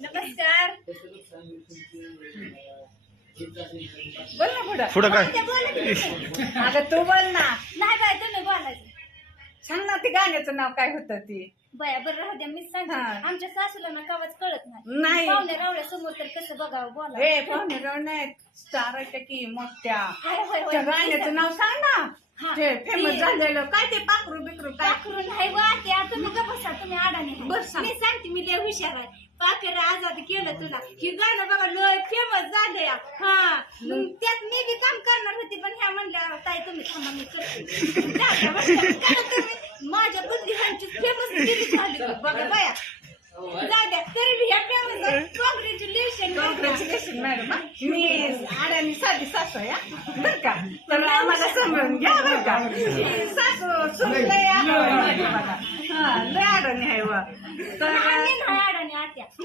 नमस्कार. बोल ना पुढं. पुढं काय? ते बोला तुम्ही. अगं तू बोल ना. नाही बाय तुम्ही बोलायचं सांग ना ते गाण्याचं नाव काय होतं ते? बया बरं राहू द्या मीच सांगते. हा. आमच्या सासूला ना कावाच कळत नाही. नाही. पाहुण्या रावड्या समोर तर कसं बघावं बोला. ए पाहुणे राव नाही स्टार की मोठ्या. होय, होय, होय. त्या गाण्याचं नाव सांग ना. हा. ते फेमस ते- झालेलं. काय ते पाखरू बिकरू काय आहे वा त्या तुम्ही का बसा तुम्ही अडाणी आहे. बरं, सांग. मी सांगते मी लय हुशार आहे. पाखेर आजाद केलं तुला. ही गाणं बघा लय फेमस झालं या हा त्यात मी बी काम करणार होती पण ह्या म्हणल्या ताई तुम्ही थांबा मी करते. करा तुम्ही. माझ्या बुद्धी ह्यांची फेमस झाली? बघा बाया. तरी बी ह्या फेमस कॉंग्रॅच्युलेशन कॉंग्रॅच्युलेशन मॅडम मी आड्यानी साधी सासू आहे हा. बरं का? तर आम्हाला समजून घ्या बरं का? ही सासू सुन लय आडवणी आहे बघा. हा. लय आडवणी आहे व. तर gracias.